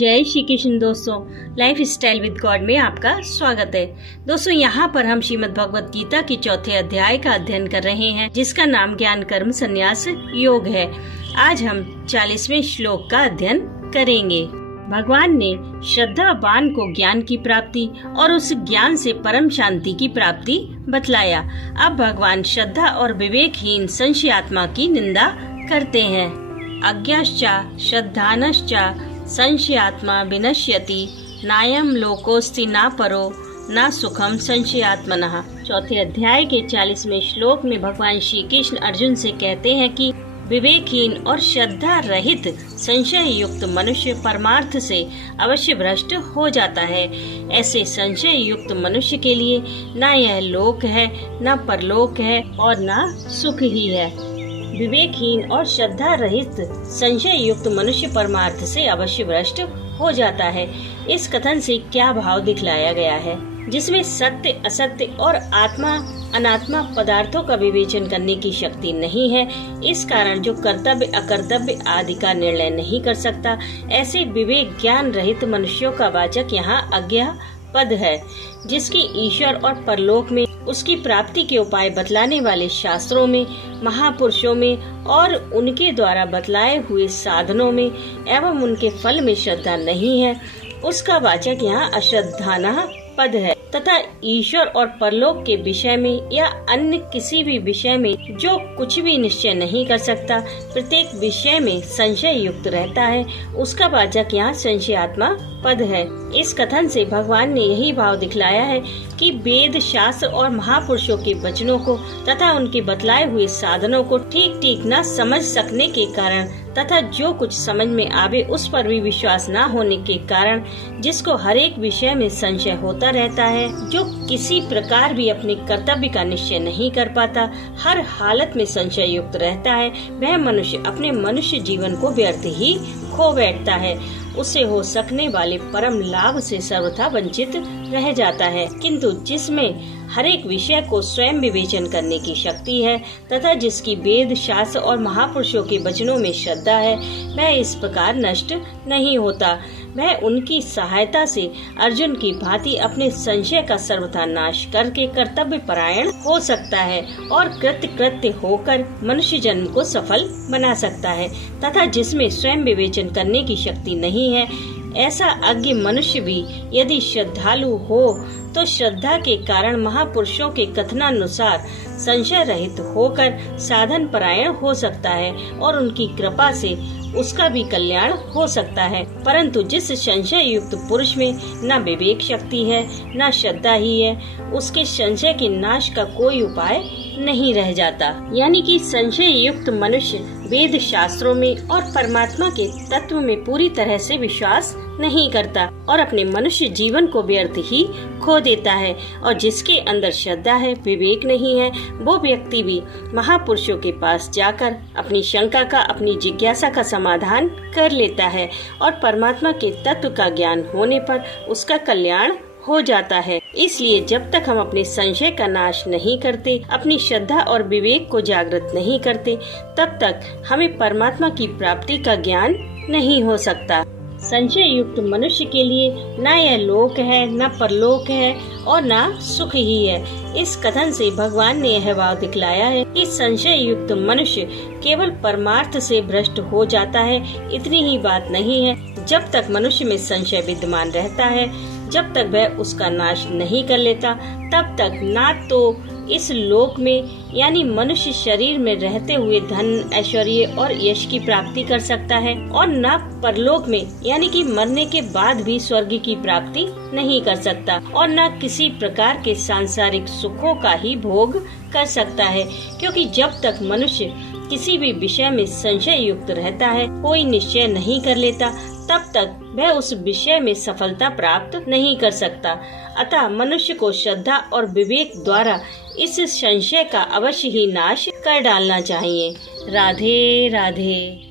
जय श्री कृष्ण दोस्तों, life style with God में आपका स्वागत है। दोस्तों, यहाँ पर हम श्रीमद् भगवत गीता के चौथे अध्याय का अध्ययन कर रहे हैं, जिसका नाम ज्ञान कर्म संन्यास योग है। आज हम 40वें श्लोक का अध्ययन करेंगे। भगवान ने श्रद्धावान को ज्ञान की प्राप्ति और उस ज्ञान से परम शांति की प्राप्ति बतलाया। अब भगवान श्रद्धा और विवेकहीन संशयात्मा की निंदा करते हैं। अज्ञाश्चा श्रद्धानश्चा संशयात्मा विनश्यति नायम लोकोस्ति ना परो ना सुखम संशयात्मनः। चौथे अध्याय के 40वें श्लोक में भगवान श्री कृष्ण अर्जुन से कहते हैं कि विवेकहीन और श्रद्धा रहित संशय युक्त मनुष्य परमार्थ से अवश्य भ्रष्ट हो जाता है। ऐसे संशय युक्त मनुष्य के लिए न यह लोक है, न परलोक है और न सुख ही है। विवेकहीन और श्रद्धा रहित संशय युक्त मनुष्य परमार्थ से अवश्य भ्रष्ट हो जाता है। इस कथन से क्या भाव दिखलाया गया है, जिसमें सत्य असत्य और आत्मा अनात्मा पदार्थों का विवेचन करने की शक्ति नहीं है। इस कारण जो कर्तव्य अकर्तव्य आदि का निर्णय नहीं कर सकता, ऐसे विवेक ज्ञान रहित मनुष्यों का वाचक यहाँ अज्ञा पद है, जिसकी ईश्वर और परलोक में उसकी प्राप्ति के उपाय बतलाने वाले शास्त्रों में, महापुरुषों में और उनके द्वारा बतलाए हुए साधनों में एवं उनके फल में श्रद्धा नहीं है, उसका वाचक यहाँ अश्रद्धानः पद है तथा ईश्वर और परलोक के विषय में या अन्य किसी भी विषय में जो कुछ भी निश्चय नहीं कर सकता, प्रत्येक विषय में संशय युक्त रहता है, उसका वाचक यहाँ संशयात्मा पद है। इस कथन से भगवान ने यही भाव दिखलाया है कि वेद शास्त्र और महापुरुषों के वचनों को तथा उनके बतलाए हुए साधनों को ठीक ठीक न समझ सकने के कारण तथा जो कुछ समझ में आवे उस पर भी विश्वास न होने के कारण, जिसको हर एक विषय में संशय होता रहता है, जो किसी प्रकार भी अपने कर्तव्य का निश्चय नहीं कर पाता, हर हालत में संशय युक्त रहता है, वह मनुष्य अपने मनुष्य जीवन को व्यर्थ ही खो बैठता है। उसे हो सकने वाले परम लाभ से सर्वथा वंचित रह जाता है। किंतु जिसमें हर एक विषय को स्वयं विवेचन करने की शक्ति है तथा जिसकी वेद शास्त्र और महापुरुषों के वचनों में श्रद्धा है, वह इस प्रकार नष्ट नहीं होता। वह उनकी सहायता से अर्जुन की भांति अपने संशय का सर्वथा नाश करके कर्तव्य परायण हो सकता है और कृत्य होकर मनुष्य जन्म को सफल बना सकता है। तथा जिसमें स्वयं विवेचन करने की शक्ति नहीं है, ऐसा अज्ञ मनुष्य भी यदि श्रद्धालु हो तो श्रद्धा के कारण महापुरुषों के कथनानुसार संशय रहित होकर साधन परायण हो सकता है और उनकी कृपा से उसका भी कल्याण हो सकता है। परंतु जिस संशय युक्त पुरुष में न विवेक शक्ति है न श्रद्धा ही है, उसके संशय के नाश का कोई उपाय नहीं रह जाता। यानी कि संशय युक्त मनुष्य वेद शास्त्रों में और परमात्मा के तत्व में पूरी तरह से विश्वास नहीं करता और अपने मनुष्य जीवन को व्यर्थ ही खो देता है। और जिसके अंदर श्रद्धा है, विवेक नहीं है, वो व्यक्ति भी महापुरुषों के पास जाकर अपनी शंका का, अपनी जिज्ञासा का समाधान कर लेता है और परमात्मा के तत्व का ज्ञान होने पर उसका कल्याण हो जाता है। इसलिए जब तक हम अपने संशय का नाश नहीं करते, अपनी श्रद्धा और विवेक को जागृत नहीं करते, तब तक हमें परमात्मा की प्राप्ति का ज्ञान नहीं हो सकता। संशय युक्त मनुष्य के लिए न यह लोक है, न परलोक है और न सुख ही है। इस कथन से भगवान ने यह भाव दिखलाया है कि संशय युक्त मनुष्य केवल परमार्थ से भ्रष्ट हो जाता है, इतनी ही बात नहीं है। जब तक मनुष्य में संशय विद्यमान रहता है, जब तक वह उसका नाश नहीं कर लेता, तब तक ना तो इस लोक में यानी मनुष्य शरीर में रहते हुए धन ऐश्वर्य और यश की प्राप्ति कर सकता है और न परलोक में यानी कि मरने के बाद भी स्वर्ग की प्राप्ति नहीं कर सकता और न किसी प्रकार के सांसारिक सुखों का ही भोग कर सकता है। क्योंकि जब तक मनुष्य किसी भी विषय में संशय युक्त रहता है, कोई निश्चय नहीं कर लेता, तब तक वह उस विषय में सफलता प्राप्त नहीं कर सकता। अतः मनुष्य को श्रद्धा और विवेक द्वारा इस संशय का अवश्य ही नाश कर डालना चाहिए। राधे राधे।